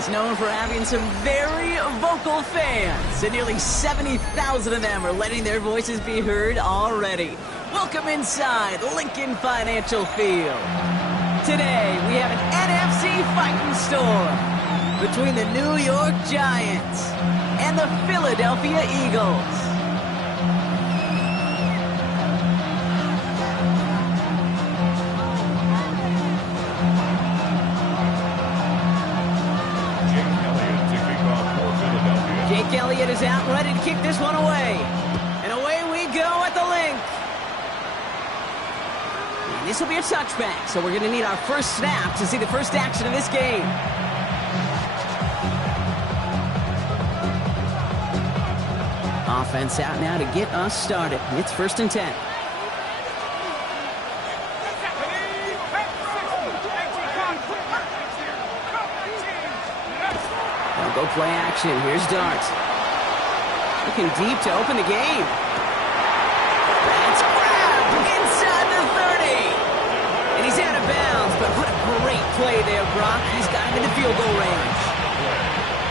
is known for having some very vocal fans, and nearly 70,000 of them are letting their voices be heard already. Welcome inside Lincoln Financial Field. Today, we have an NFC fighting storm between the New York Giants and the Philadelphia Eagles. Jake Elliott is out and ready to kick this one away. And away we go at the link. And this will be a touchback, so we're going to need our first snap to see the first action of this game. Offense out now to get us started. It's 1st and 10. They'll go play action. Here's Dart. Looking deep to open the game. That's grabbed inside the 30. And he's out of bounds, but what a great play there, Brock. He's got him in the field goal range.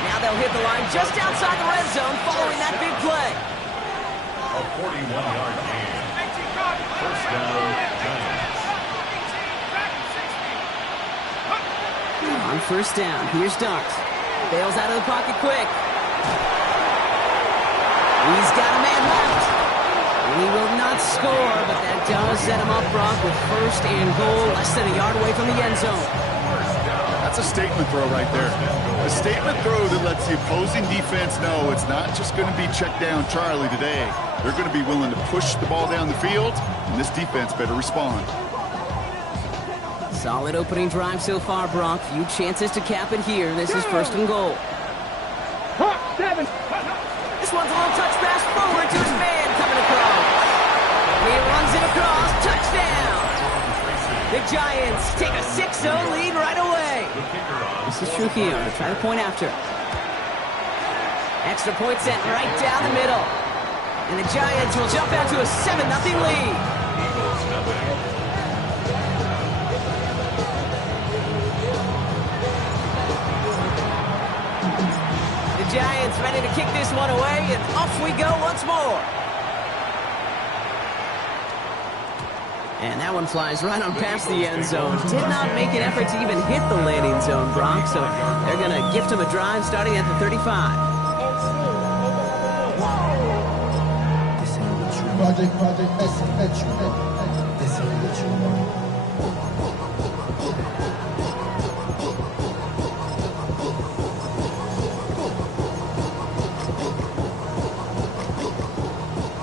Now they'll hit the line just outside the red zone following that big play. A 41-yard gain. First down, Giants. On first down, here's Dart. Bails out of the pocket quick. He's got a man left. And he will not score, but that does set him up, Brock, with 1st and goal, less than a yard away from the end zone. That's a statement throw right there. A statement throw that lets the opposing defense know it's not just going to be check down Charlie today. They're going to be willing to push the ball down the field, and this defense better respond. Solid opening drive so far, Brock. Few chances to cap it here. This is 1st and goal. This one's a little touch pass forward to his man coming across. He runs it across. Touchdown! The Giants take a 6-0 lead right away. This is Trujillo to try to point after. Extra point sent right down the middle. And the Giants will jump out to a 7-0 lead. Giants ready to kick this one away, and off we go once more. And that one flies right on past the end zone. Did not make an effort to even hit the landing zone, Brock, so they're going to gift him a drive starting at the 35.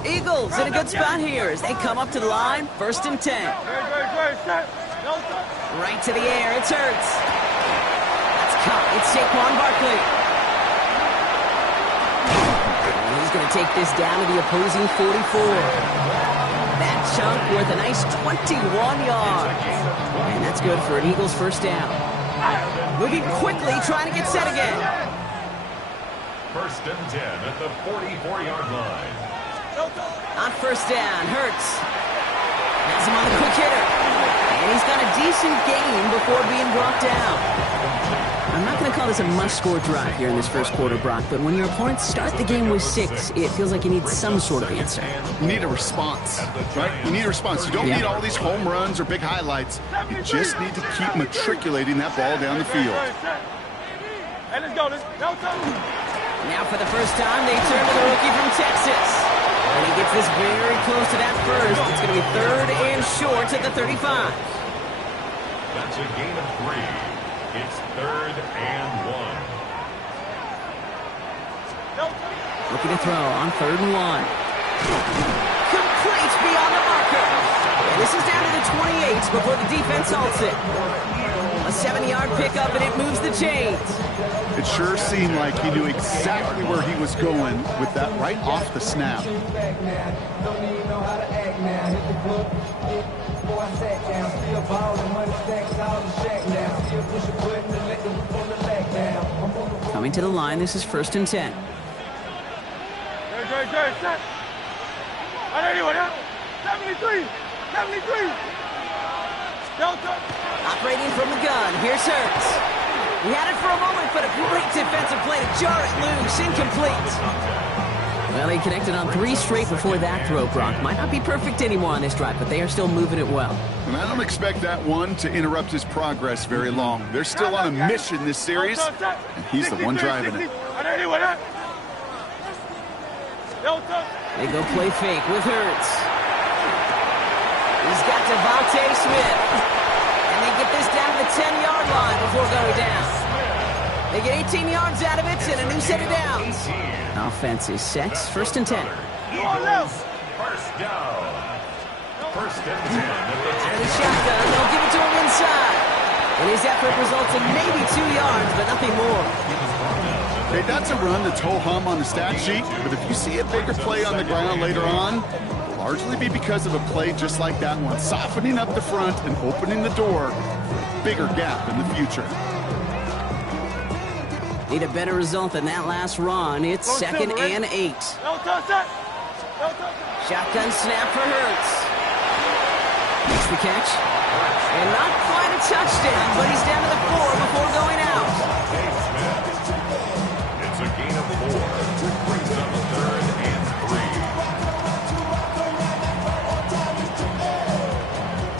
Eagles in a good spot here as they come up to the line. 1st and 10. Right to the air. It's Hurts. That's caught. It's Saquon Barkley. And he's going to take this down to the opposing 44. That chunk worth a nice 21 yards. And that's good for an Eagles 1st down. Moving quickly, trying to get set again. 1st and 10 at the 44-yard line. On 1st down, Hurts has him on the quick hitter. And he's got a decent gain before being brought down. I'm not going to call this a must-score drive here in this 1st quarter, Brock, but when your opponents start the game with 6, it feels like you need some sort of answer. You need a response, right? You need a response. You don't need all these home runs or big highlights. You just need to keep matriculating that ball down the field. Hey, let's go. Now for the first time, they turn to the rookie from Texas. And he gets this very close to that first. It's going to be 3rd and short at the 35. That's a gain of 3. It's 3rd and 1. Looking to throw on 3rd and 1. Complete beyond the marker. And this is down to the 28 before the defense halts it. A 7-yard pickup, and it moves the chains. It sure seemed like he knew exactly where he was going with that right off the snap. Coming to the line, this is 1st and 10. Set. 73. Operating from the gun, here's Hurts. He had it for a moment, but a great jar it loose, incomplete. Well, he connected on 3 straight before that throw, Brock. Might not be perfect anymore on this drive, but they are still moving it well. And I don't expect that one to interrupt his progress very long. They're still on a mission this series, and he's the one driving it. They go play fake with Hurts. He's got Devontae Smith. And they get this down to the 10-yard line before going down. They get 18 yards out of it and a new set of downs. Offense is set. 1st and 10. First down. 1st and 10. And the shotgun, they'll give it to him inside. And his effort results in maybe 2 yards, but nothing more. Okay, that's a run that's ho-hum on the stat sheet, but if you see a bigger play on the ground later on, it'll largely be because of a play just like that one, softening up the front and opening the door for a bigger gap in the future. Need a better result than that last run. It's 2nd and 8. Shotgun snap for Hurts. Makes the catch. And not quite a touchdown, but he's down to the 4 before going out. It's a gain of 4. Brings up 3rd and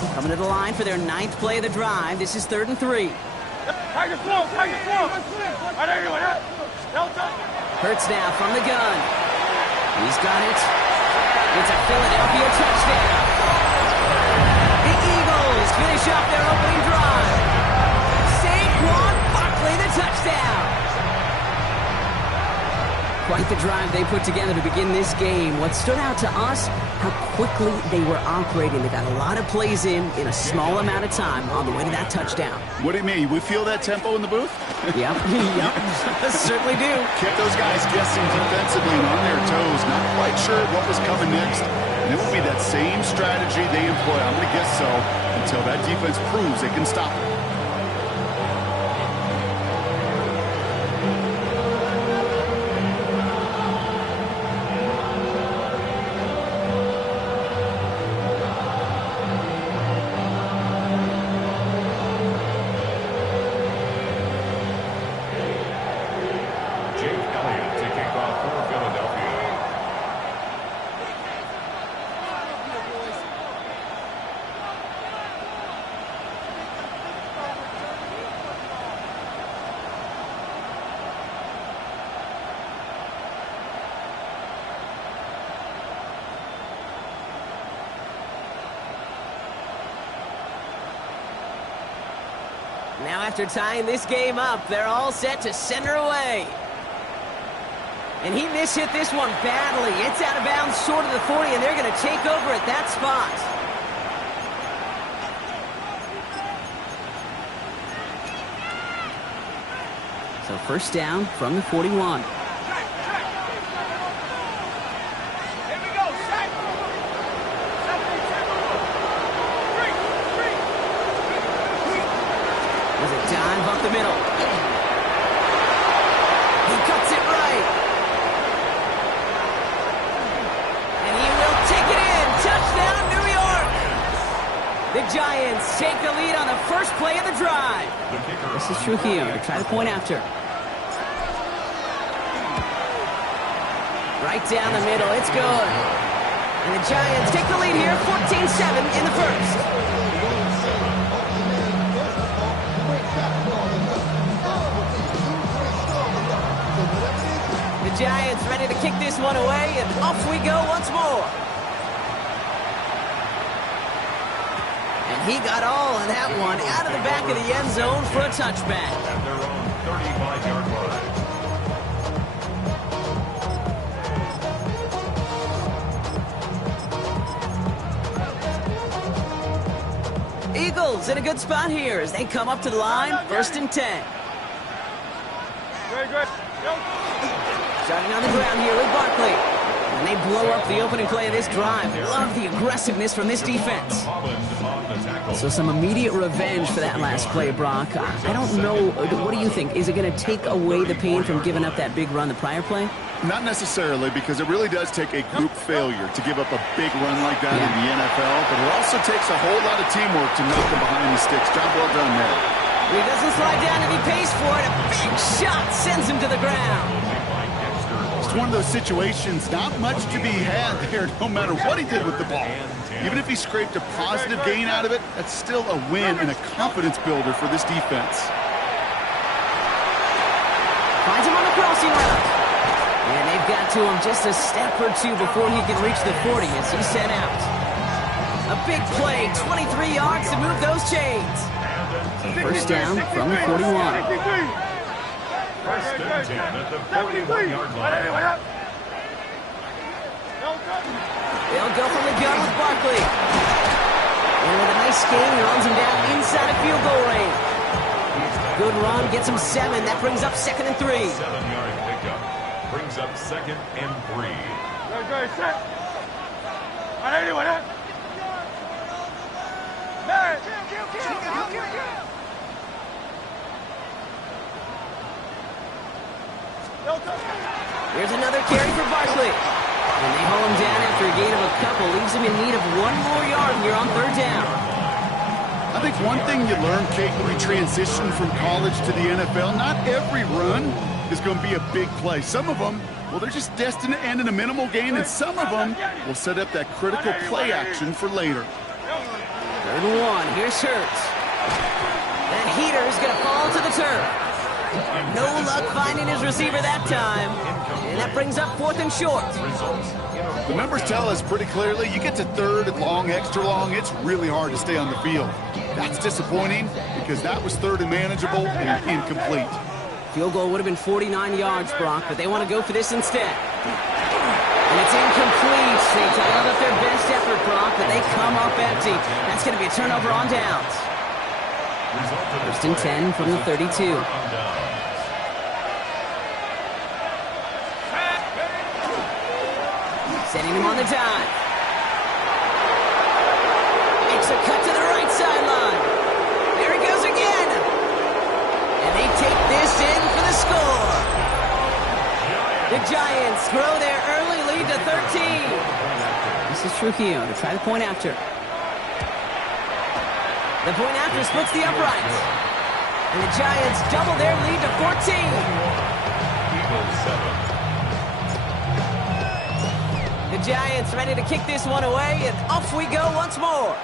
3. Coming to the line for their 9th play of the drive. This is 3rd and 3. Hurts now from the gun. He's got it. It's a Philadelphia touchdown. The Eagles finish off their opening drive. Saquon Barkley, the touchdown. Quite the drive they put together to begin this game. What stood out to us, how quickly they were operating. They got a lot of plays in a small amount of time on the way to that touchdown. What do you mean? We feel that tempo in the booth? Yep, certainly do. Kept those guys guessing defensively and on their toes, not quite sure what was coming next. And it will be that same strategy they employ, I'm going to guess so, until that defense proves they can stop it. Now after tying this game up, they're all set to center away. And he mishit this one badly. It's out of bounds short of the 40, and they're going to take over at that spot. So 1st down from the 41. Dive up the middle. He cuts it right. And he will take it in. Touchdown, New York. The Giants take the lead on the first play of the drive. This is Trujillo to try the point after. Right down the middle. It's good. And the Giants take the lead here, 14-7 in the first. The Giants ready to kick this one away, and off we go once more. And he got all of that one out of the back of the end zone for a touchback. At their own 35-yard line. Eagles in a good spot here as they come up to the line, 1st and 10. Good. Starting on the ground here with Barkley. And they blow up the opening play of this drive. Love the aggressiveness from this defense. So some immediate revenge for that last play, Brock. I don't know. What do you think? Is it going to take away the pain from giving up that big run the prior play? Not necessarily, because it really does take a group failure to give up a big run like that in the NFL. But it also takes a whole lot of teamwork to knock them behind the sticks. Job well done there. He doesn't slide down and he pays for it. A big shot sends him to the ground. one of those situations, not much to be had there no matter what he did with the ball. Even if he scraped a positive gain out of it, that's still a win and a confidence builder for this defense. Finds him on the crossing route. And they've got to him just a step or two before he can reach the 40 as he's sent out. A big play, 23 yards to move those chains. First down from the 41. First and 10 at the 41-yard line. They'll go from the gun with Barkley. And with a nice gain, he runs him down inside of field goal range. Good run, gets him 7. That brings up 2nd and 3. 7-yard pickup brings up 2nd and 3. Go, set. Here's another carry for Barkley. And they haul him down after a gain of a couple. Leaves him in need of 1 more yard here on 3rd down. I think one thing you learn, Kate, when you transition from college to the NFL, not every run is going to be a big play. Some of them, well, they're just destined to end in a minimal gain, and some of them will set up that critical play action for later. 3rd and 1. Here's Hurts. That heater is going to fall to the turf. No luck finding his receiver that time. And that brings up 4th and short. The numbers tell us pretty clearly, you get to 3rd and long, extra long, it's really hard to stay on the field. That's disappointing because that was 3rd and manageable and incomplete. Field goal would have been 49 yards, Brock, but they want to go for this instead. And it's incomplete. They dialed up their best effort, Brock, but they come up empty. That's going to be a turnover on downs. First and 10 from the 32. Setting him on the dive. Makes a cut to the right sideline. There he goes again. And they take this in for the score. The Giants grow their early lead to 13. This is Trujillo to try the point after. The point after splits the uprights. And the Giants double their lead to 14. Eagles 7. The Giants ready to kick this one away, and off we go once more.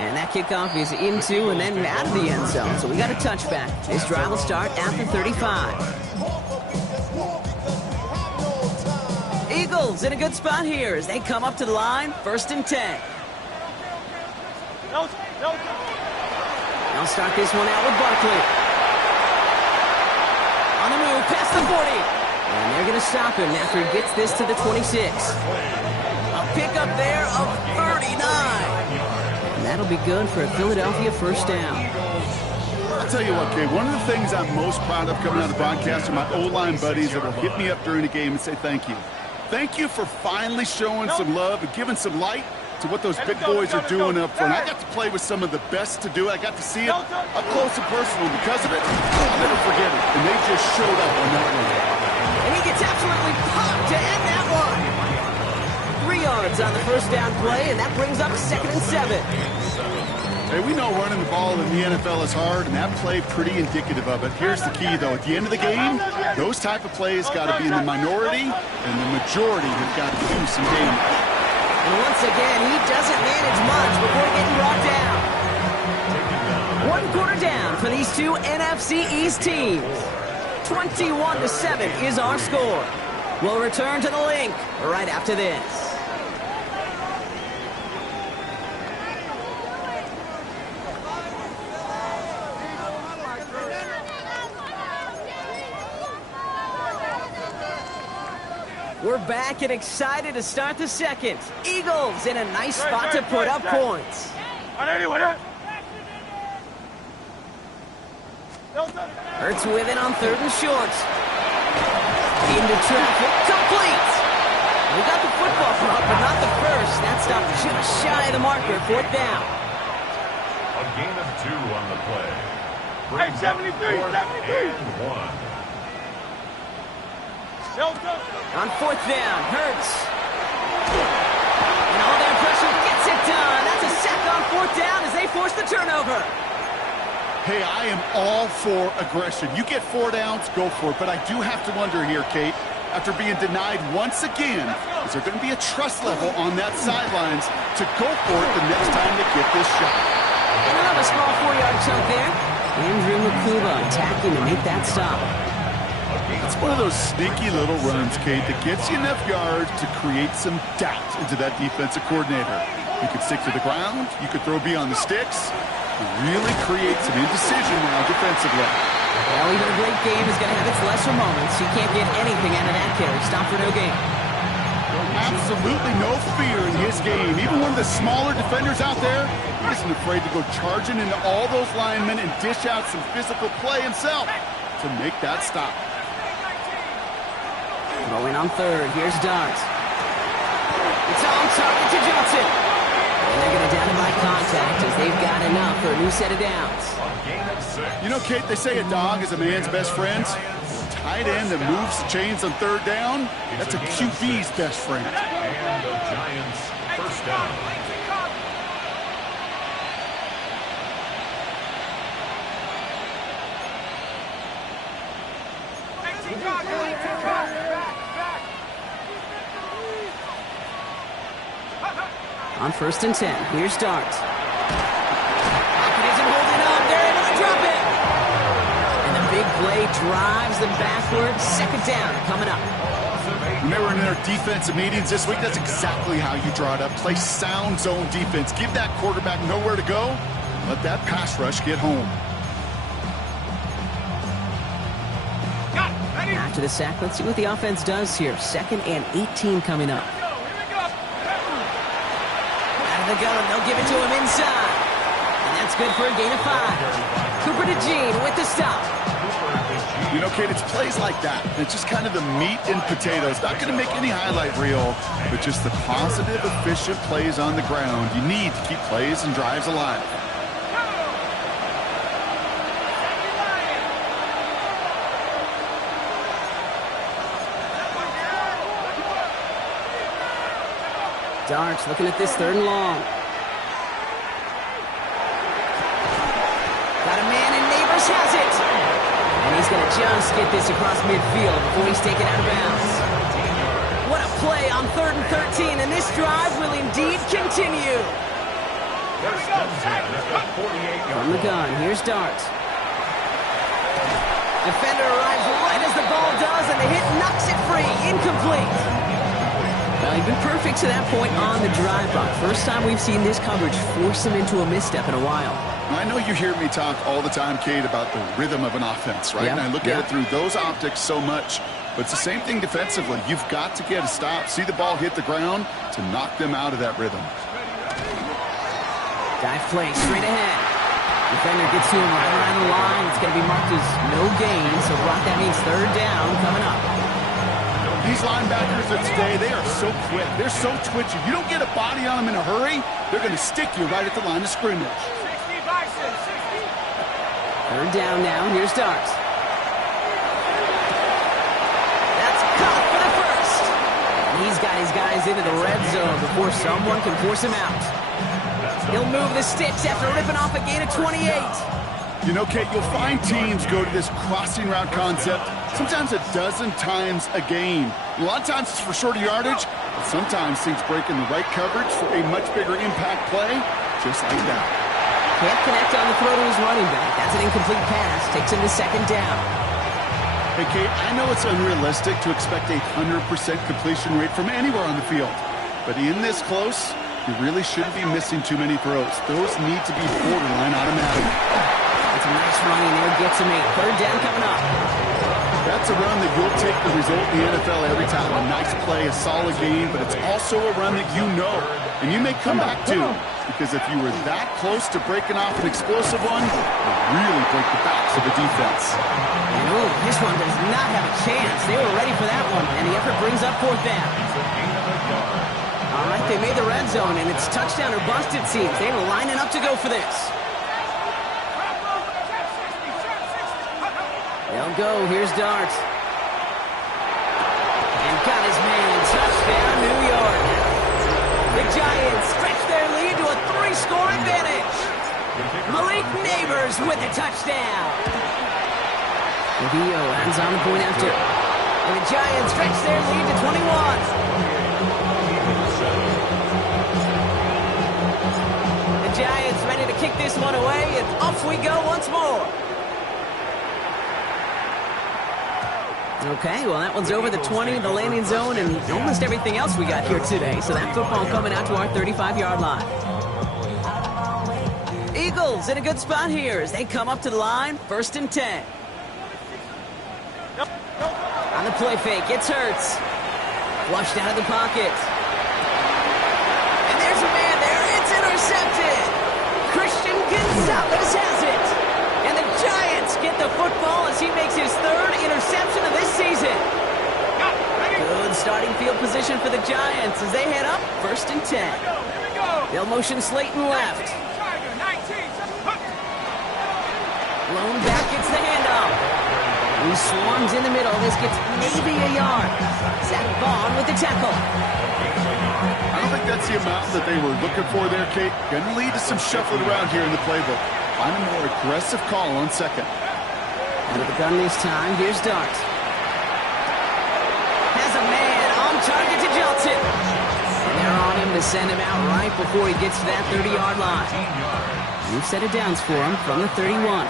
And that kickoff is into and then out of the end zone, so we got a touchback. This drive will start at the 35. Eagles in a good spot here as they come up to the line, 1st and 10. They'll start this one out with Barkley. On the move, past the 40. And they're going to stop him after he gets this to the 26. A pickup there of 39. And that'll be good for a Philadelphia first down. I'll tell you what, Kay, one of the things I'm most proud of coming out of the broadcast are my O-line buddies that will hit me up during the game and say thank you. Thank you for finally showing some love and giving some light to what those big boys are doing up front. I got to play with some of the best to do it. I got to see it up close and personal. Because of it, I'll never forget it. And they just showed up on that one. And he gets absolutely popped to end that one. 3 yards on the first down play, and that brings up 2nd and 7. Hey, we know running the ball in the NFL is hard, and that play pretty indicative of it. Here's the key, though. At the end of the game, those type of plays got to be in the minority, and the majority have got to do some damage. And once again, he doesn't manage much before getting brought down. 1 quarter down for these two NFC East teams. 21-7 is our score. We'll return to the link right after this. We're back and excited to start the second. Eagles in a nice spot to put up points. Hurts with it on 3rd and short. Into traffic, complete. We got the football up, but not the first. That stopped just shy of the marker, 4th down. A gain of 2 on the play. Brings 73, 73. and 1. On 4th down, Hurts. And all their pressure gets it done. That's a sack on 4th down as they force the turnover. Hey, I am all for aggression. You get 4 downs, go for it. But I do have to wonder here, Kate, after being denied once again, is there going to be a trust level on that sidelines to go for it the next time they get this shot? Another small 4-yard chunk there. Andrew Makuba attacking to make that stop. It's one of those sneaky little runs, Kate, that gets you enough yards to create some doubt into that defensive coordinator. You could stick to the ground. You could throw beyond the sticks. It really creates some indecision now defensively. Well, even a great game is going to have its lesser moments. You can't get anything out of that carry. Stop for no gain. Absolutely no fear in his game. Even one of the smaller defenders out there, he isn't afraid to go charging into all those linemen and dish out some physical play himself to make that stop. Going on third. Here's Dart. It's on target to Johnson. And they're going to down him by contact as they've got enough for a new set of downs. You know, Kate, they say a dog is a man's best friend. A tight end that moves the chains on third down, that's a QB's best friend. And the Giants first down. On 1st and 10, here's Dart. Pocket isn't holding up. They're able to drop it. And the big play drives them backwards. 2nd down coming up. When they were in their defensive meetings this week, that's exactly how you draw it up. Play sound zone defense. Give that quarterback nowhere to go. Let that pass rush get home. After the sack, let's see what the offense does here. 2nd and 18 coming up. The gun, they'll give it to him inside. And that's good for a gain of 5. Cooper to Gene with the stop. You know, Kate, it's plays like that. It's just kind of the meat and potatoes. Not going to make any highlight reel, but just the positive, efficient plays on the ground. You need to keep plays and drives alive. Darts looking at this 3rd and long. Got a man and Neighbors has it. And he's going to just get this across midfield before he's taken out of bounds. What a play on 3rd and 13, and this drive will indeed continue. From the gun, here's Darts. Defender arrives right as the ball does, and the hit knocks it free. Incomplete. Well, he's been perfect to that point on the drive, Buck. First time we've seen this coverage force him into a misstep in a while. I know you hear me talk all the time, Kate, about the rhythm of an offense, right? Yeah. And I look at it through those optics so much. But it's the same thing defensively. You've got to get a stop, see the ball hit the ground to knock them out of that rhythm. Dive play straight ahead. Defender gets to him right around the line. It's going to be marked as no gain. So, Brock, that means 3rd down coming up. These linebackers of today, they are so quick. They're so twitchy. You don't get a body on them in a hurry, they're going to stick you right at the line of scrimmage. 3rd down now. Here's Dart. That's caught for the 1st. And he's got his guys into the red zone before someone can force him out. He'll move the sticks after ripping off a gain of 28. You know, Kate, you'll find teams go to this crossing route concept sometimes a dozen times a game. A lot of times it's for shorter yardage, but sometimes things break in the right coverage for a much bigger impact play, just like that. Can't connect on the throw to his running back. That's an incomplete pass. Takes him to 2nd down. Hey, Kate, I know it's unrealistic to expect a 100% completion rate from anywhere on the field, but in this close, you really shouldn't be missing too many throws. Those need to be borderline automatic. That's a nice running there. Gets him 8. 3rd down coming up. That's a run that you'll take the result in the NFL every time. A nice play, a solid game, but it's also a run that you know, and you may come back to, because if you were that close to breaking off an explosive one, it really break the backs of the defense. Oh, this one does not have a chance. They were ready for that one, and the effort brings up 4th down. All right, they made the red zone, and it's touchdown or bust, it seems. They were lining up to go for this. They'll go. Here's Dart. And got his man. Touchdown, New York. The Giants stretch their lead to a 3-score advantage. Malik Neighbors with a touchdown. Dio hands on the point after. And the Giants stretch their lead to 21. The Giants ready to kick this one away, and off we go once more. Okay, well, that one's over the 20, the landing zone, and almost everything else we got here today. So that football coming out to our 35-yard line. Eagles in a good spot here as they come up to the line, 1st and 10. On the play fake, it's Hurts. Flushed out of the pocket. And there's a man there. It's intercepted. Christian Gonzalez has it. And the Giants get the football as he makes his 3rd interception of this season. Good starting field position for the Giants as they head up, 1st and 10. They'll motion Slayton left. Lone back gets the handoff. He swarms in the middle. This gets maybe a yard. Zach Vaughn with the tackle. I don't think that's the amount that they were looking for there, Kate. Going to lead to some shuffling around here in the playbook. Find a more aggressive call on 2nd. With the gun this time, here's Dart. Has a man on target to Johnson. And they're on him to send him out right before he gets to that 30-yard line. New set of downs for him from the 31.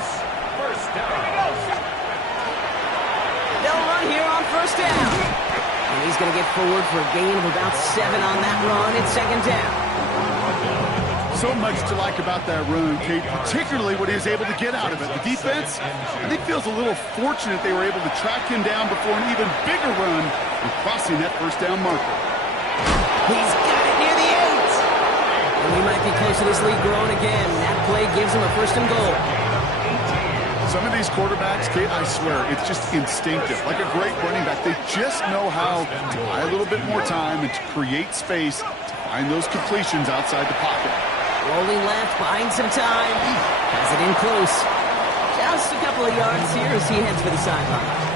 They'll run here on 1st down. And he's going to get forward for a gain of about 7 on that run. It's 2nd down. So much to like about that run, Kate, particularly what he was able to get out of it. The defense, I think, feels a little fortunate they were able to track him down before an even bigger run and crossing that 1st down marker. He's got it near the 8. And we might be close to this lead growing again. That play gives him a 1st and goal. Some of these quarterbacks, Kate, I swear, it's just instinctive. Like a great running back, they just know how to buy a little bit more time and to create space to find those completions outside the pocket. Rolling left, buying some time. Has it in close. Just a couple of yards here as he heads for the sideline.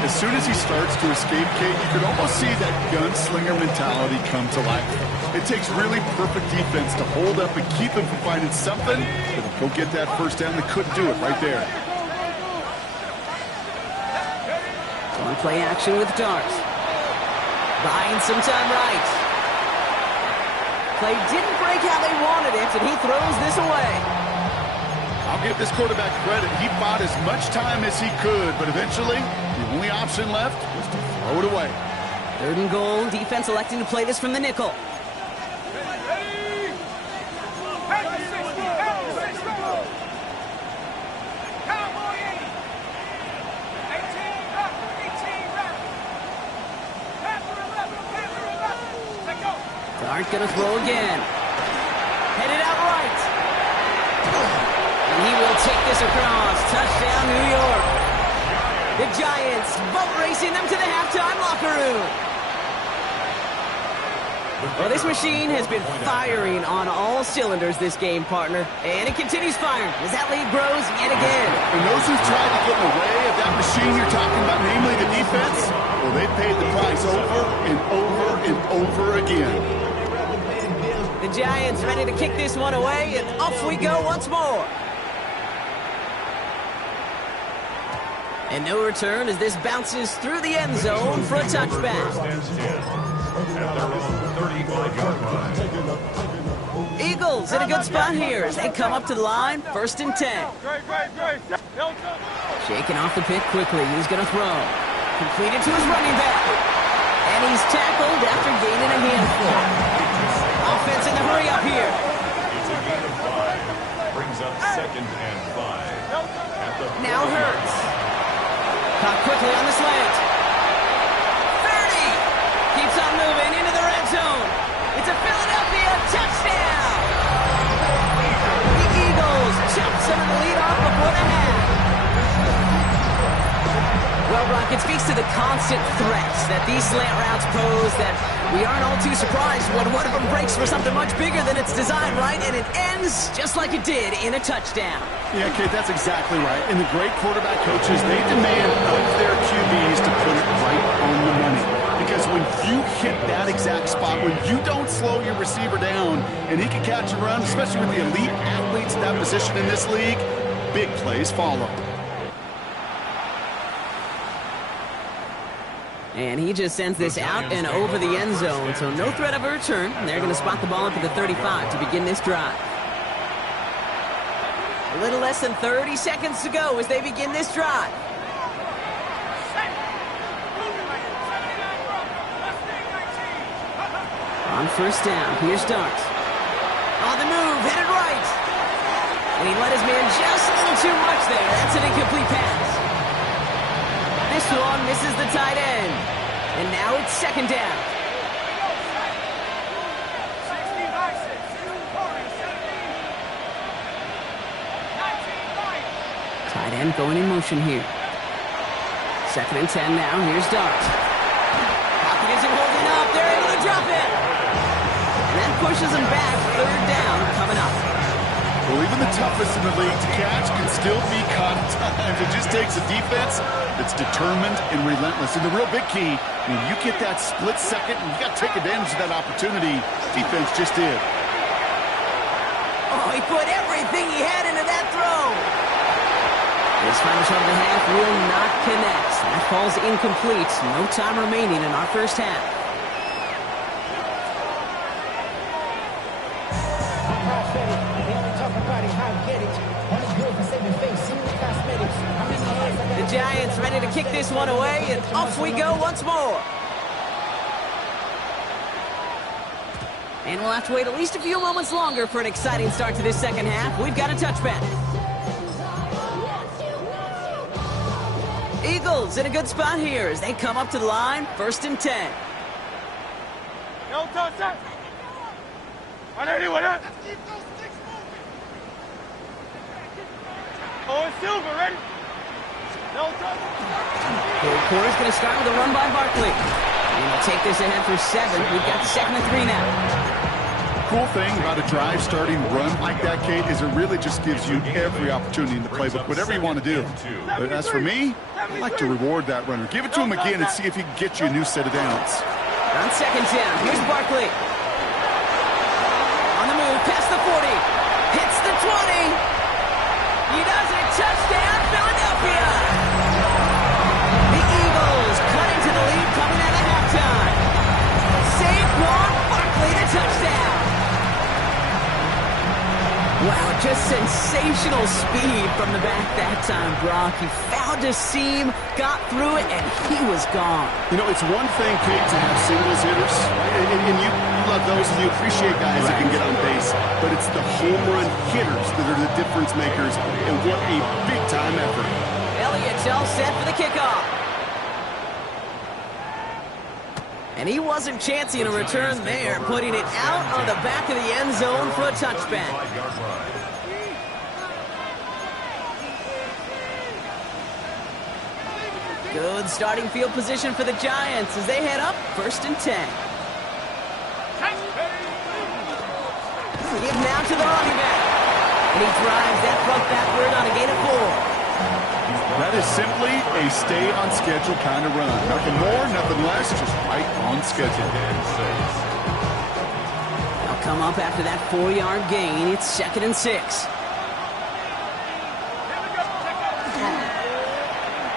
As soon as he starts to escape, Kate, you can almost see that gunslinger mentality come to life. It takes really perfect defense to hold up and keep him from finding something that'll go get that 1st down. They couldn't do it right there. On play action with Dart. Buying some time right. Play didn't break how they wanted it, and he throws this away. I'll give this quarterback credit. He bought as much time as he could, but eventually, the only option left was to throw it away. 3rd and goal. Defense electing to play this from the nickel. Dart gonna throw again. Headed out right. And he will take this across. Touchdown, New York. The Giants boat racing them to the halftime locker room. Well, this machine has been firing on all cylinders this game, partner. And it continues firing as that lead grows yet again. And those who've tried to get in the way of that machine you're talking about, namely the defense, well, they paid the price over and over and over again. The Giants ready to kick this one away, and off we go once more. And no return as this bounces through the end zone for a touchback. Eagles in a good spot here as they come up to the line, 1st and 10. Shaking off the pick quickly. He's going to throw. Completed to his running back. And he's tackled after gaining a handful. Offense in the hurry up here. It's a gain of 5. Brings up 2nd and 5. Now Hurts. Caught quickly on the slant. 30. Keeps on moving into the red zone. It's a Philadelphia touchdown. The Eagles jump some of the lead off before the half. Well, Brock, it speaks to the constant threats that these slant routes pose that we aren't all too surprised when one of them breaks for something much bigger than its design, right? And it ends just like it did in a touchdown. Yeah, Kate, that's exactly right. And the great quarterback coaches, they demand of their QBs to put it right on the money. Because when you hit that exact spot, when you don't slow your receiver down and he can catch and run, especially with the elite athletes in that position in this league, big plays follow. And he just sends this out and over the end zone, so no threat of a return. They're going to spot the ball up at the 35 to begin this drive. A little less than 30 seconds to go as they begin this drive. On first down, here's Starks. On the move, headed right. And he let his man just a little too much there. That's an incomplete pass. This one misses the tight end. And now it's second down. Tight end going in motion here. Second and 10 now. Here's Starks. Pocket isn't holding up. They're able to drop it. And that pushes him back. Third down coming up. Well, even the toughest in the league to catch can still be caught at times. It just takes a defense that's determined and relentless. And the real big key, when you get that split second, and you got to take advantage of that opportunity. Defense just did. Oh, he put everything he had into that throw. This final shot of the half will not connect. That falls incomplete. No time remaining in our first half. The Giants ready to kick this one away, and off we go once more. And we'll have to wait at least a few moments longer for an exciting start to this second half. We've got a touchback. Eagles in a good spot here as they come up to the line, first and 10. No touch that. What up? Oh, it's Silver, ready? No touch. The quarter's going to start with a run by Barkley. And we'll take this ahead for 7. We've got second and 3 now. Cool thing about a drive starting run like that, Kate, is it really just gives you every opportunity in the playbook, whatever you want to do. But as for me, I like to reward that runner. Give it to him again and see if he can get you a new set of downs. On second down, here's Barkley. On the move, past the 40. Hits the 20. He does it. Touchdown, Philadelphia. The Eagles cutting to the lead coming out of halftime. Saquon Barkley to touchdown. Wow, just sensational speed from the back that time, Brock. He found a seam, got through it, and he was gone. You know, it's one thing, Kate, to have singles hitters, right? And you love those, and you appreciate guys that can get on base. But it's the home run hitters that are the difference makers, and what a big-time effort. Elliott's all set for the kickoff. And he wasn't chancing a return there, putting it out on the back of the end zone for a touchback. Good starting field position for the Giants as they head up first and 10. Give now to the running back. And he drives that front backward on a gain of 4. That is simply a stay-on-schedule kind of run. Nothing more, nothing less, just right on schedule. They'll come up after that 4-yard gain. It's second and 6.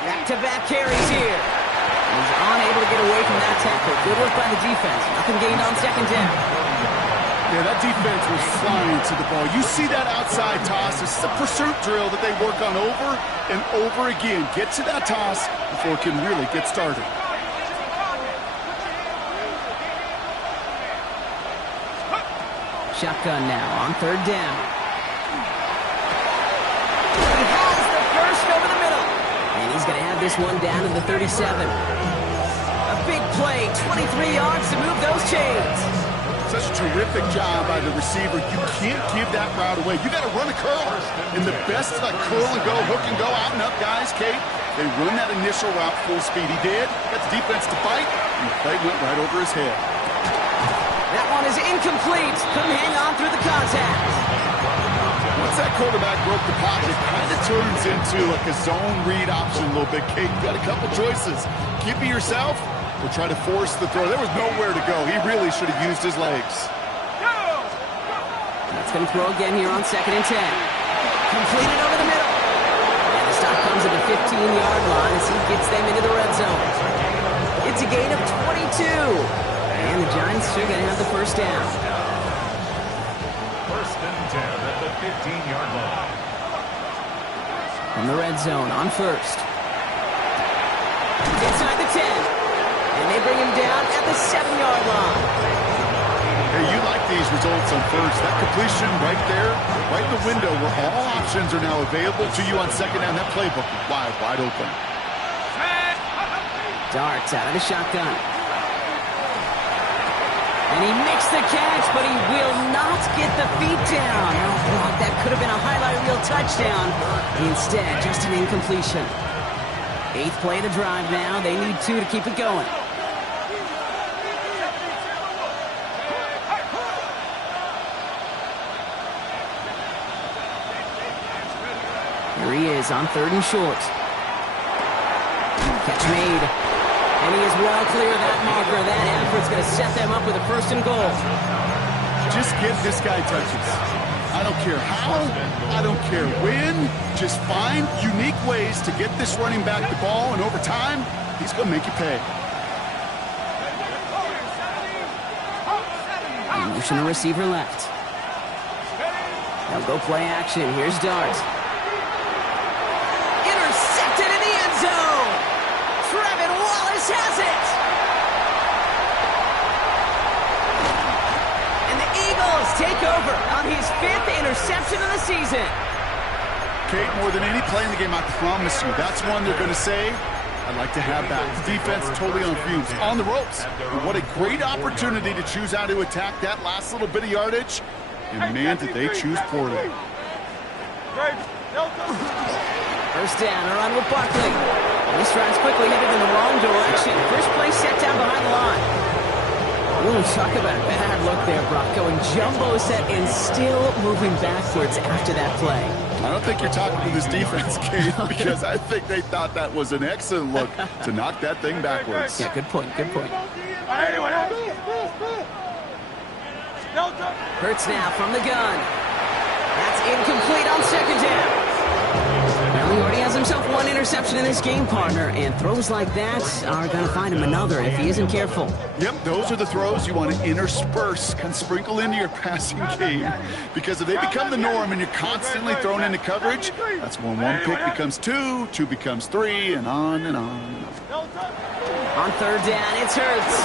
Back-to-back carries here. He's unable to get away from that tackle. Good work by the defense. Nothing gained on second down. Yeah, that defense was flying to the ball. You see that outside toss. This is a pursuit drill that they work on over and over again. Get to that toss before it can really get started. Shotgun now on third down. He has the first over the middle. And he's going to have this one down in the 37. A big play, 23 yards to move those chains. Such a terrific job by the receiver. You can't give that route away. You got to run a curl. And the best like curl and go, hook and go, out and up guys, Kate, they run that initial route full speed. He did. Got the defense to fight, and the play went right over his head. That one is incomplete. Couldn't hang on through the contact. Once that quarterback broke the pocket, it kind of turns into like a zone read option a little bit, Kate. You got a couple choices. Keep it yourself, will try to force the throw. There was nowhere to go. He really should have used his legs. That's going to throw again here on 2nd and 10. Completed over the middle. And the stop comes at the 15-yard line as he gets them into the red zone. It's a gain of 22. And the Giants are going to have the first down. 1st and 10 at the 15-yard line. From the red zone on 1st. Inside the 10. And they bring him down at the 7-yard line. Hey, you like these results on 1st. That completion right there, right in the window where all options are now available to you on 2nd down. That playbook is wide open. Darts out of the shotgun. And he makes the catch, but he will not get the feet down. Oh, that could have been a highlight reel touchdown. Instead, just an incompletion. 8th play of the drive now. They need 2 to keep it going. Here he is on 3rd and short. Catch made. And he is well clear of that marker. That effort's going to set them up with a 1st and goal. Just give this guy touches. I don't care how, I don't care when. Just find unique ways to get this running back the ball, and over time, he's going to make you pay. Motion a receiver left. They'll go play action. Here's Dart. Intercepted in the end zone. Trevin Wallace has it. And the Eagles take over on his 5th interception of the season. Kate, more than any play in the game, I promise you, that's one they're going to say, I'd like to have that. The defense totally on fumes, on the ropes. And what a great opportunity to choose how to attack that last little bit of yardage. And man, did they choose poorly. First down, a run with Barkley. And he strides quickly, headed in the wrong direction. First play set down behind the line. Ooh, talk about a bad look there, Brock. Going jumbo set and still moving backwards after that play. I don't think you're talking to this defense, Kate, because I think they thought that was an excellent look to knock that thing backwards. Yeah, good point, good point. Hurts now from the gun. That's incomplete on 2nd down. Well, he already has himself 1 interception in this game, partner, and throws like that are going to find him another if he isn't careful. Yep, those are the throws you want to intersperse and sprinkle into your passing game, because if they become the norm and you're constantly thrown into coverage, that's when 1 pick becomes 2, 2 becomes 3, and on and on. On 3rd down, it's Hurts.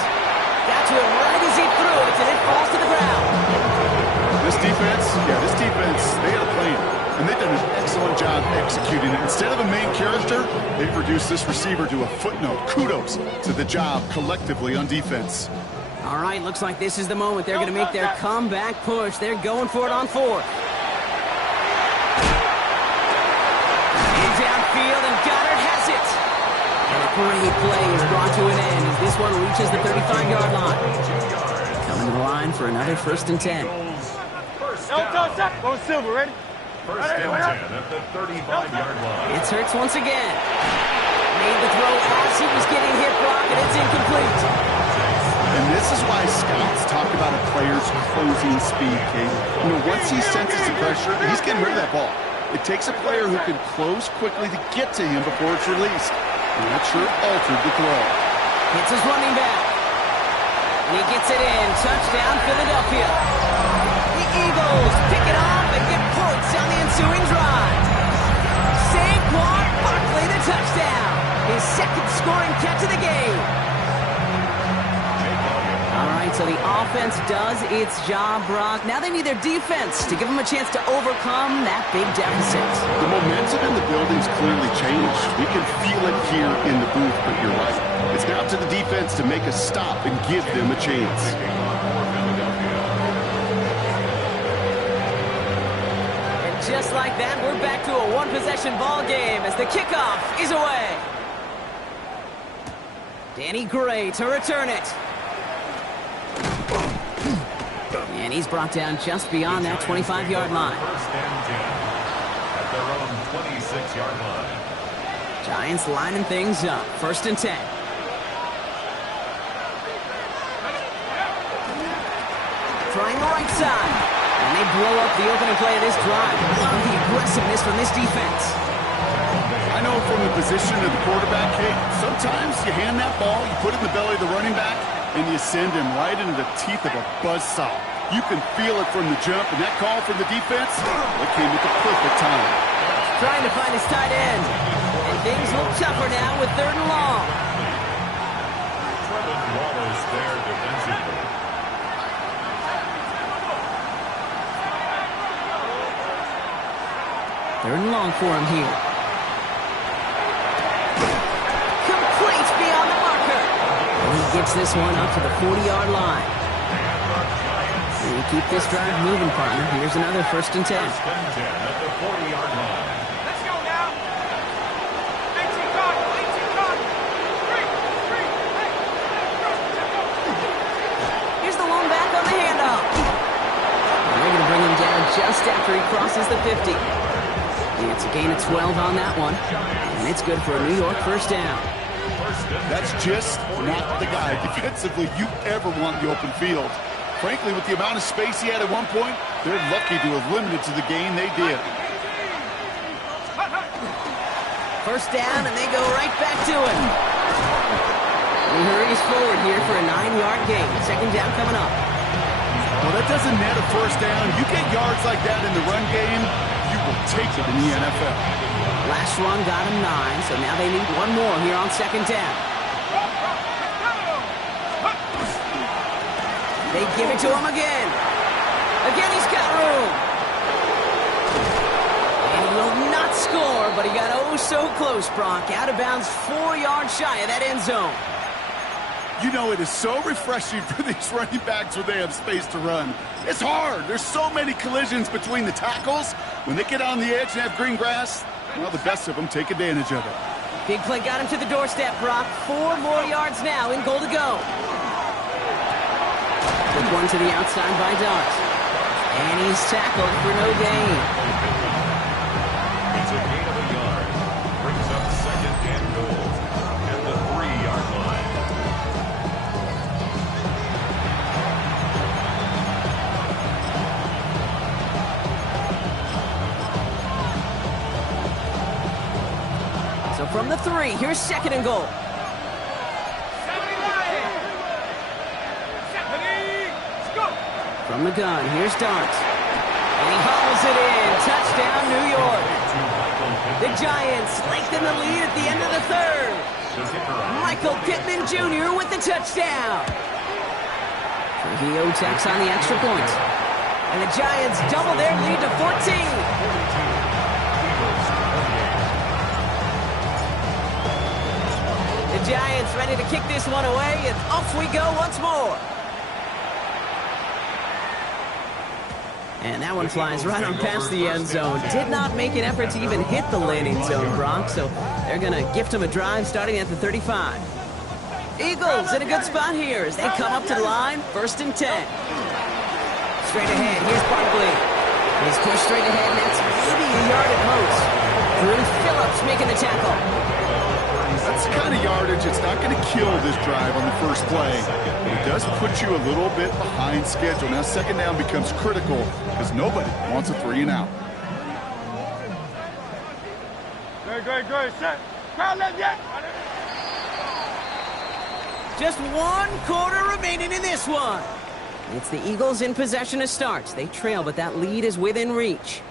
Got to him right as he threw it, and it falls to the ground. This defense, they had a plan. And they've done an excellent job executing it. Instead of a main character, they've reduced this receiver to a footnote. Kudos to the job collectively on defense. All right, looks like this is the moment they're going to make their comeback push. They're going for it on 4th. In downfield, and Goddard has it. And a great play is brought to an end as this one reaches the 35-yard line. Coming to the line for another 1st and 10. Go Silver, ready? 1st and 10 at the 35-yard line. It's Hurts once again. Made the throw as he was getting hit, Brock, and it's incomplete. And this is why scouts talk about a player's closing speed, Kate. You know, once he senses the pressure, he's getting rid of that ball. It takes a player who can close quickly to get to him before it's released. And that sure altered the throw. It's his running back. And he gets it in. Touchdown, Philadelphia. The Eagles pick it off and get points on the ensuing drive. Saquon Barkley, the touchdown. His 2nd scoring catch of the game. All right, so the offense does its job, Brock. Now they need their defense to give them a chance to overcome that big deficit. The momentum in the building's clearly changed. We can feel it here in the booth, but you're right. It's now to the defense to make a stop and give them a chance. And just like that, we're back to a 1-possession ball game as the kickoff is away. Danny Gray to return it. And he's brought down just beyond that 25-yard line. 1st and 10 at their own 26-yard line. Giants lining things up. 1st and 10. right side. And they blow up the opening play of this drive. Love the aggressiveness from this defense. I know from the position of the quarterback, Kate, sometimes you hand that ball, you put it in the belly of the running back, and you send him right into the teeth of a buzzsaw. You can feel it from the jump, and that call from the defense, it came at the perfect time. Trying to find his tight end. And things look tougher now with 3rd and long. Trevin Wallace there defensively. 3rd and long for him here. Complete beyond the marker. And he gets this one up to the 40-yard line. And you keep this drive moving, partner. Here's another 1st and 10. 1st and 10 at the 40-yard line. Let's go now. 18 card. Here's the lone back on the handoff. And they're going to bring him down just after he crosses the 50. And it's a gain of 12 on that one. And it's good for a New York 1st down. That's just not the guy defensively you ever want in the open field. Frankly, with the amount of space he had at one point, they're lucky to have limited to the gain they did. 1st down, and they go right back to him. He hurries forward here for a 9-yard gain. 2nd down coming up. Well, that doesn't net a 1st down. You get yards like that in the run game, you will take it in the NFL. Last run got him 9, so now they need one more here on 2nd down. They give it to him again. Again, he's got room. And he will not score, but he got oh so close, Brock. Out of bounds 4 yards shy of that end zone. You know, it is so refreshing for these running backs when they have space to run. It's hard. There's so many collisions between the tackles. When they get on the edge and have green grass, well, the best of them take advantage of it. Big play got him to the doorstep, Brock. 4 more yards now in goal to go. Took one to the outside by Dart. And he's tackled for no gain. It's a gain of a yard. Brings up 2nd and goal at the 3-yard line. So from the 3, here's 2nd and goal. From the gun, here's Dart. And he hauls it in. Touchdown, New York. The Giants lengthen the lead at the end of the 3rd. Michael Pittman Jr. with the touchdown. Trujillo tacks on the extra point. And the Giants double their lead to 14. The Giants ready to kick this one away, and off we go once more. And that one flies right on past the end zone. Did not make an effort to even hit the landing zone, Brock, so they're going to gift him a drive starting at the 35. Eagles in a good spot here as they come up to the line, 1st and 10. Straight ahead, here's Barkley. He's pushed straight ahead, and that's maybe a yard at most. Drew Phillips making the tackle. That's the kind of yardage, it's not going to kill this drive on the first play. It does put you a little bit behind schedule. Now 2nd down becomes critical because nobody wants a 3 and out. Good. Set. Crowd left yet. Just 1 quarter remaining in this one. It's the Eagles in possession to start. They trail, but that lead is within reach.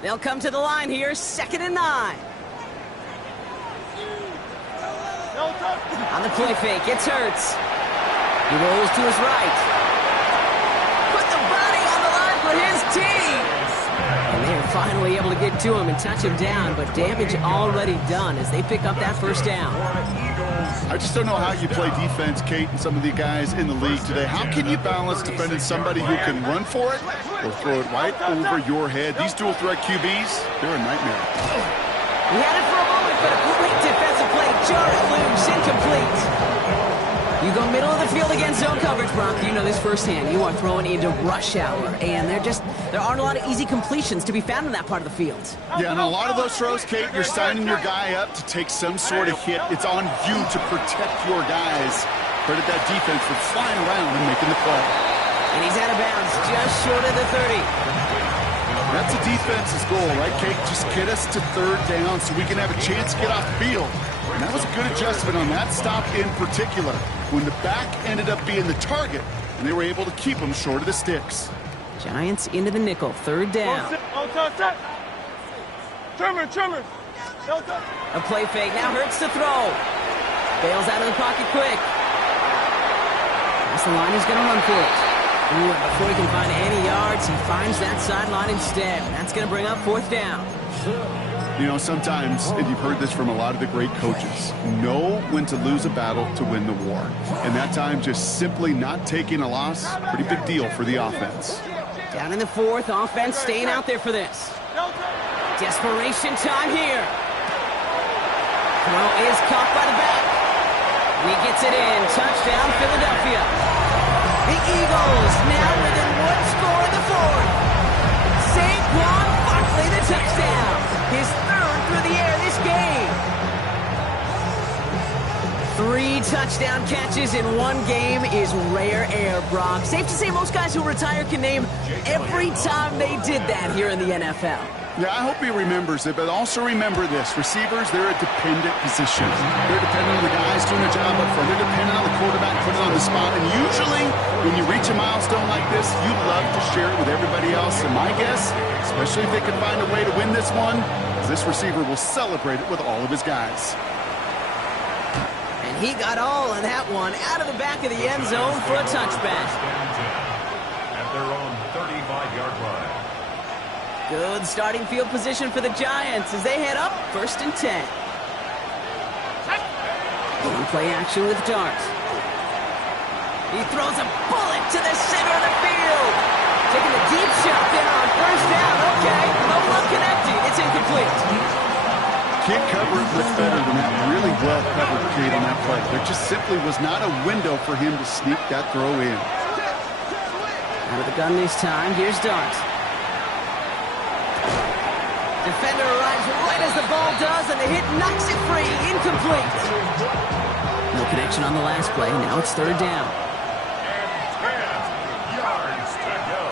They'll come to the line here, 2nd and 9. On the play fake, it's Hurts. He rolls to his right. Put the body on the line for his team. And they're finally able to get to him and touch him down, but damage already done as they pick up that 1st down. I just don't know how you play defense, Kate, and some of the guys in the league today. How can you balance defending somebody who can run for it or throw it right over your head? These dual threat QBs, they're a nightmare. He had it for a moment, but a great defensive play. Jarred it loose, incomplete. You go middle of the field against zone coverage, Brock. You know this firsthand. You are throwing into rush hour, and there aren't a lot of easy completions to be found in that part of the field. Yeah, and a lot of those throws, Kate, you're signing your guy up to take some sort of hit. It's on you to protect your guys. Credit that defense for flying around and making the play. And he's out of bounds, just short of the 30. That's a defense's goal, right, Kate? Just get us to third down so we can have a chance to get off the field. And that was a good adjustment on that stop in particular, when the back ended up being the target, and they were able to keep him short of the sticks. Giants into the nickel, third down. Trimmer. A play fake, now Hurts to throw. Bails out of the pocket quick. That's the line, he's going to run for it. Ooh, and before he can find any yards, he finds that sideline instead. That's going to bring up fourth down. You know, sometimes, and you've heard this from a lot of the great coaches, know when to lose a battle to win the war. And that time, just simply not taking a loss, pretty big deal for the offense. Down in the fourth, offense staying out there for this. Desperation time here. Throw is caught by the back. And he gets it in. Touchdown, Philadelphia. The Eagles now within one score in the fourth. Saquon Barkley the touchdown. His third through the air this game. 3 touchdown catches in one game is rare air, Brock. Safe to say most guys who retire can name every time they did that here in the NFL. Yeah, I hope he remembers it, but also remember this. Receivers, they're a dependent position. They're dependent on the guys doing their job up front. They're dependent on the quarterback putting on the spot. And usually, when you reach a milestone like this, you love to share it with everybody else. And my guess, especially if they can find a way to win this one, is this receiver will celebrate it with all of his guys. And he got all of that one out of the back of the end zone for a touchback. At their own 35-yard line. Good starting field position for the Giants as they head up first and 10. One play action with Dart. He throws a bullet to the center of the field. Taking a deep shot there on first down. Okay, no one connecting. It's incomplete. Can't cover it much better than that. Really well covered Kate on that play. There just simply was not a window for him to sneak that throw in. Out of the gun this time. Here's Dart. Defender arrives right as the ball does, and the hit knocks it free. Incomplete. No connection on the last play. Now it's third down. And 10 yards to go.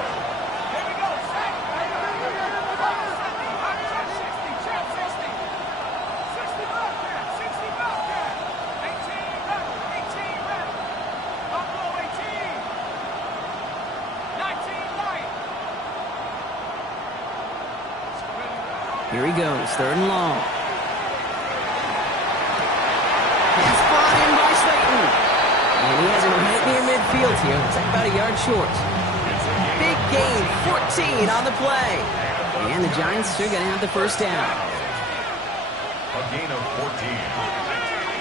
Here he goes, third and long. Pass brought in by Slayton. And he has him right near midfield here. Looks like about a yard short. Big gain, 14 on the play. And the Giants are going to have the first down. A gain of 14.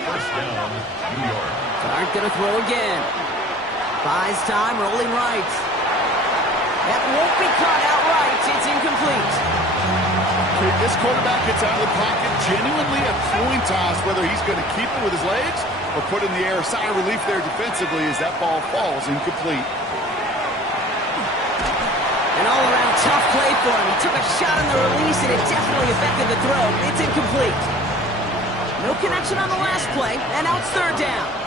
First down, New York. Dart going to throw again. Buys time, rolling right. That won't be caught outright. It's incomplete. This quarterback gets out of the pocket, genuinely a coin toss whether he's going to keep it with his legs or put in the air. A sigh of relief there defensively as that ball falls incomplete. An all-around tough play for him. He took a shot on the release, and it definitely affected the throw. It's incomplete. No connection on the last play, and now it's third down.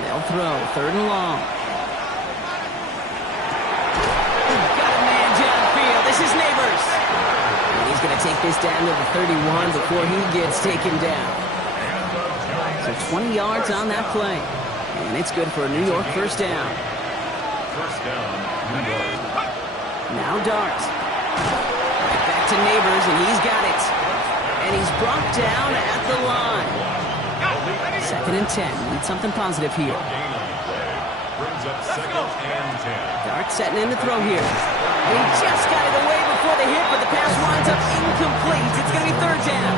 They'll throw, third and long. Got a man downfield. This is Neighbors. And he's going to take this down to the 31 before he gets taken down. So 20 yards on that play. And it's good for a New York first down. First down, New York. Now Dart. Right back to Neighbors, and he's got it. And he's brought down at the line. Second and 10. Need something positive here. Gain on the play. Brings up second and 10. Dart setting in to throw here. He just got it away before the hit, but the pass winds up incomplete. It's going to be third down.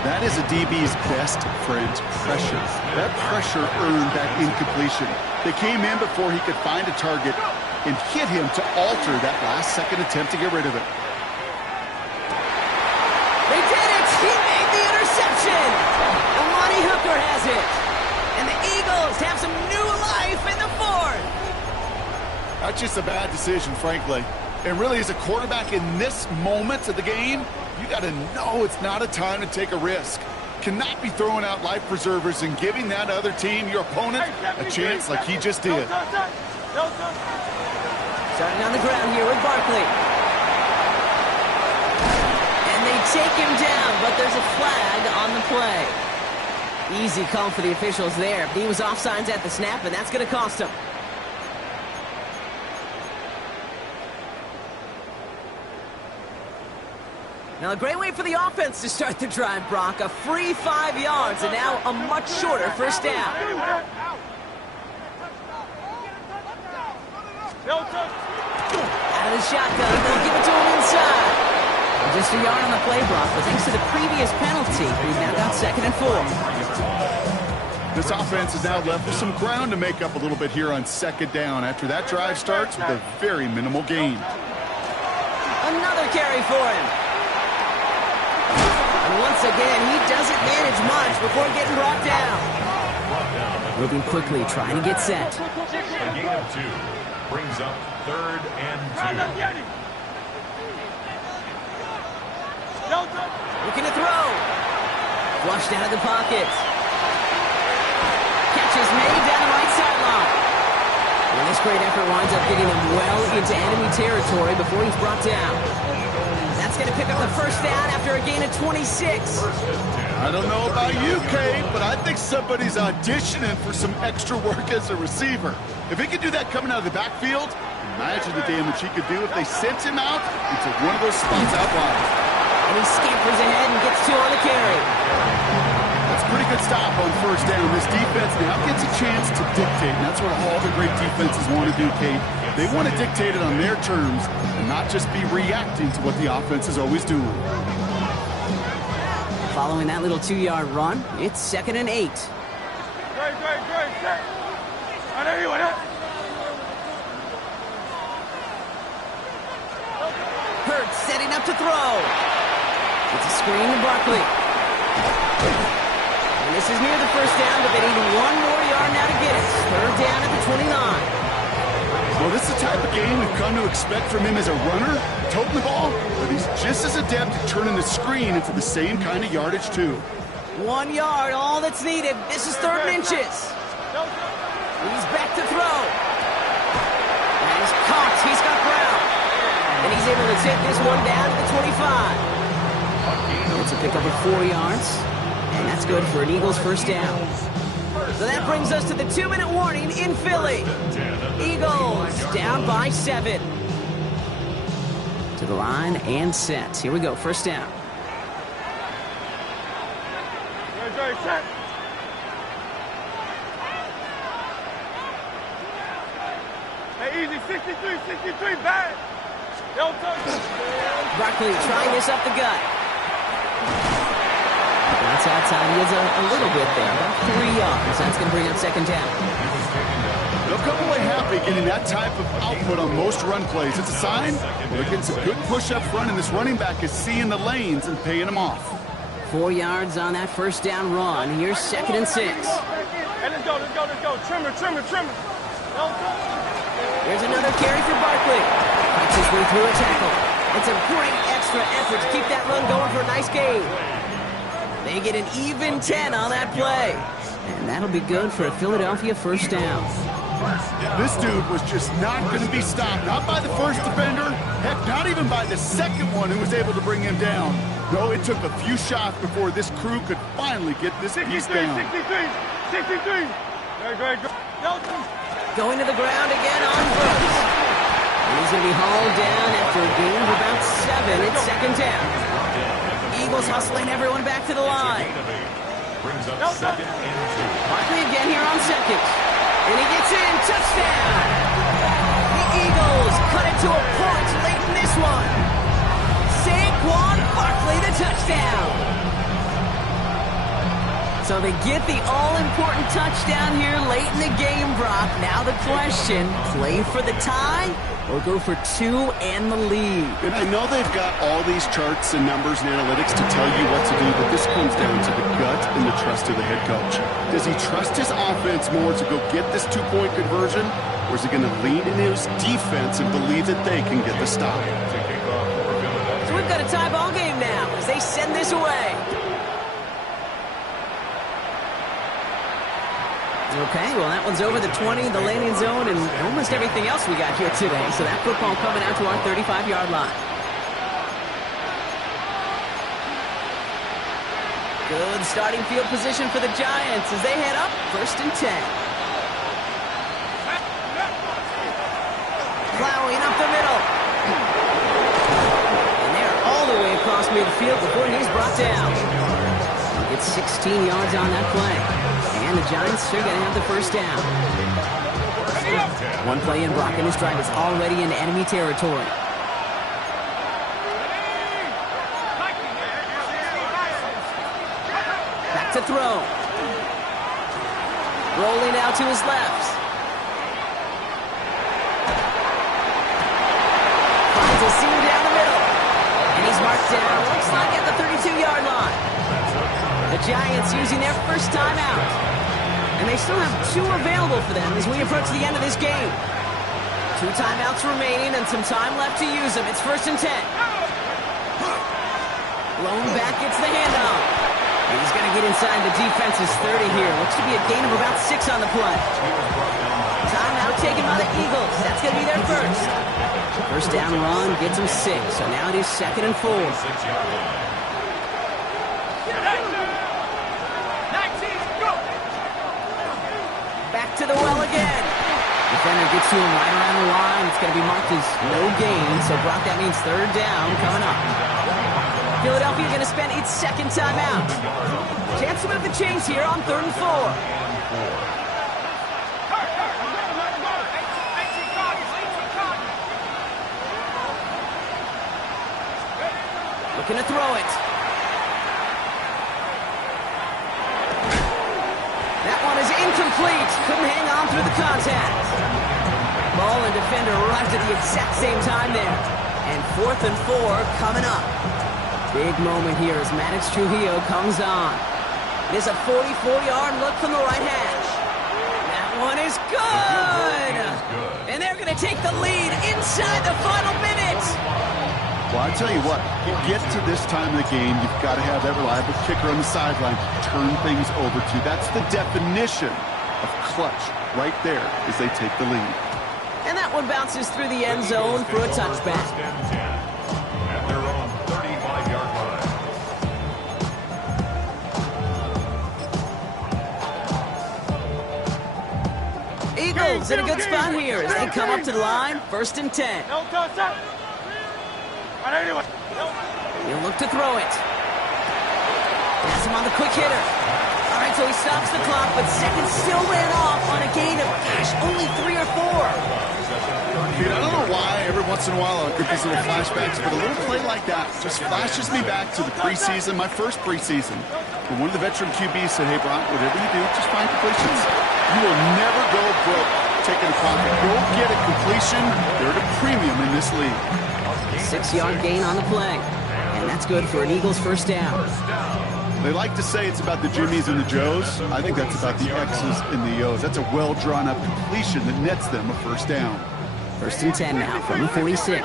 That is a DB's best friend, pressure. That pressure earned that incompletion. They came in before he could find a target and hit him to alter that last-second attempt to get rid of it. They did it! He made the interception! Amani Hooker has it! And the Eagles have some new life in the fourth! That's just a bad decision, frankly. And really, as a quarterback in this moment of the game, you got to know it's not a time to take a risk. Cannot be throwing out life preservers and giving that other team, your opponent, a chance like he just did. Starting on the ground here with Barkley. And they take him down, but there's a flag on the play. Easy call for the officials there. He was offsides at the snap, and that's going to cost him. Now, a great way for the offense to start the drive, Brock. A free 5 yards, and now a much shorter first down. Out of the shotgun, they'll give it to him inside. Just a yard on the play, Brock, but thanks to the previous penalty, we've now got 2nd and 4. This offense is now left with some ground to make up a little bit here on 2nd down after that drive starts with a very minimal gain. Another carry for him. And once again, he doesn't manage much before getting brought down. Moving quickly, trying to get set. A gain of 2 brings up 3rd and 2. Looking to throw. Flushed out of the pocket. Catch is made down the right sideline. And this great effort winds up getting him well into enemy territory before he's brought down. That's going to pick up the first down after a gain of 26. I don't know about you, Kate, but I think somebody's auditioning for some extra work as a receiver. If he could do that coming out of the backfield, imagine the damage he could do if they sent him out into one of those spots out wide. And he scampers ahead and gets 2 on the carry. That's a pretty good stop on first down. This defense now gets a chance to dictate, and that's what all the great defenses want to do, Kate. They want to dictate it on their terms and not just be reacting to what the offense is always doing. Following that little 2-yard run, it's 2nd and 8. Hurts setting up to throw. It's a screen to Barkley. And this is near the first down, but they need 1 more yard now to get it. 3rd down at the 29. Well, this is the type of game we've come to expect from him as a runner, toting the ball, but he's just as adept at turning the screen into the same kind of yardage, too. 1 yard, all that's needed. This is 3rd and inches. He's back to throw. And he's caught. He's got ground. And he's able to take this one down to the 25. It's a pickup of 4 yards. And that's good for an Eagles first down. So that brings us to the 2-minute warning in Philly. Eagles down by 7. To the line and set. Here we go, first down. Hey, easy, 63, bad. Barkley trying this up the gut. That's outside. He is a little bit there, about 3 yards. That's going to bring up 2nd down. They'll come away happy getting that type of output on most run plays. It's a sign they're getting some good push up front, and this running back is seeing the lanes and paying them off. 4 yards on that first down run. Here's 2nd and 6. Hey, let's go. Trimmer. There's another carry for Barkley. Fights his way through a tackle. It's a great extra effort to keep that run going for a nice gain. They get an even 10 on that play. And that'll be good for a Philadelphia first down. This dude was just not going to be stopped. Not by the first defender. Heck, not even by the second one who was able to bring him down. No, it took a few shots before this crew could finally get this piece down. 63. Going to the ground again on first. And he's going to be hauled down after a gain of about 7. It's 2nd down. Eagles hustling everyone back to the line. Brings up 2nd and 2. Barkley again here on 2nd. And he gets in. Touchdown! The Eagles cut it to a point late in this one. Saquon Barkley, the touchdown. So they get the all-important touchdown here late in the game, Brock. Now the question, play for the tie or go for two and the lead? And I know they've got all these charts and numbers and analytics to tell you what to do, but this comes down to the gut and the trust of the head coach. Does he trust his offense more to go get this two-point conversion, or is he going to lean in his defense and believe that they can get the stop? So we've got a tie ball game now as they send this away. Okay, well, that one's over the 20, the landing zone, and almost everything else we got here today. So that football coming out to our 35-yard line. Good starting field position for the Giants as they head up 1st and 10. Plowing up the middle. And they're all the way across midfield before he's brought down. It's 16 yards on that play. And the Giants are going to have the first down. One play in, Brock, and this drive is already in enemy territory. Back to throw. Rolling out to his left. Finds a seam down the middle. And he's marked down. Looks like at the 32-yard line. The Giants using their first timeout. And they still have two available for them as we approach the end of this game. 2 timeouts remaining and some time left to use them. It's 1st and 10. Blown back gets the handoff. He's going to get inside the defense's 30 here. Looks to be a gain of about 6 on the play. Timeout taken by the Eagles. That's going to be their first. First down run gets them 6. So now it is 2nd and 4. Back to the well again. Defender gets to him right around the line. It's going to be marked as no gain. So, Brock, that means 3rd down coming up. Philadelphia going to spend its 2nd timeout. Chance to move the chains here on 3rd and 4. Looking to throw it. That one is incomplete. Couldn't hang on through the contact. Ball and defender arrived at the exact same time there. And 4th and 4 coming up. Big moment here as Maddox Trujillo comes on. It is a 44-yard look from the right hash. That one is good. And they're going to take the lead inside the final minute. Well, I tell you what, you get to this time of the game, you've got to have that reliable kicker on the sideline to turn things over to. That's the definition of clutch right there as they take the lead. And that one bounces through the end zone for a touchback. At their own 35-yard line. Eagles in a good spot here as they come up to the line, 1st and 10. He'll look to throw it. Pass him on the quick hitter. All right, so he stops the clock, but seconds still ran off on a gain of, only 3 or 4. Dude, I don't know why every once in a while I'll get these little flashbacks, but a little play like that just flashes me back to the preseason, my first preseason. When one of the veteran QBs said, hey, Brock, whatever you do, just find completions. You will never go broke taking a pocket. Go get a completion. They're at a premium in this league. 6-yard gain on the play. And that's good for an Eagles first down. They like to say it's about the Jimmies and the Joes. I think that's about the X's and the O's. That's a well-drawn-up completion that nets them a first down. 1st and 10 now from the 46.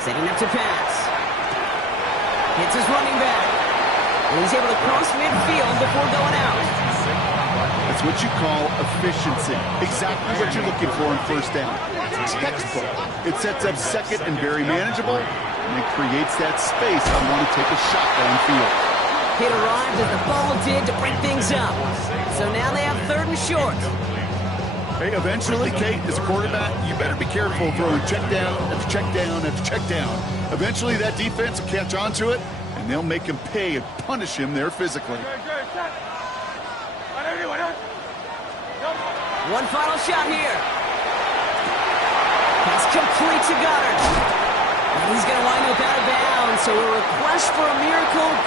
Setting up to pass. Hits his running back. And he's able to cross midfield before going out. That's what you call efficiency. Exactly what you're looking for in first down. Textbook. It sets up 2nd and very manageable, and it creates that space I want to take a shot downfield. Hit arrived as the ball did to break things up. So now they have 3rd and short. Hey, eventually, Kate, as a quarterback, you better be careful throwing check down after check down after check down. Eventually, that defense will catch on to it, and they'll make him pay and punish him there physically. One final shot here. Pass complete to Goddard. And he's going to wind up out of bounds, so a request for a miracle.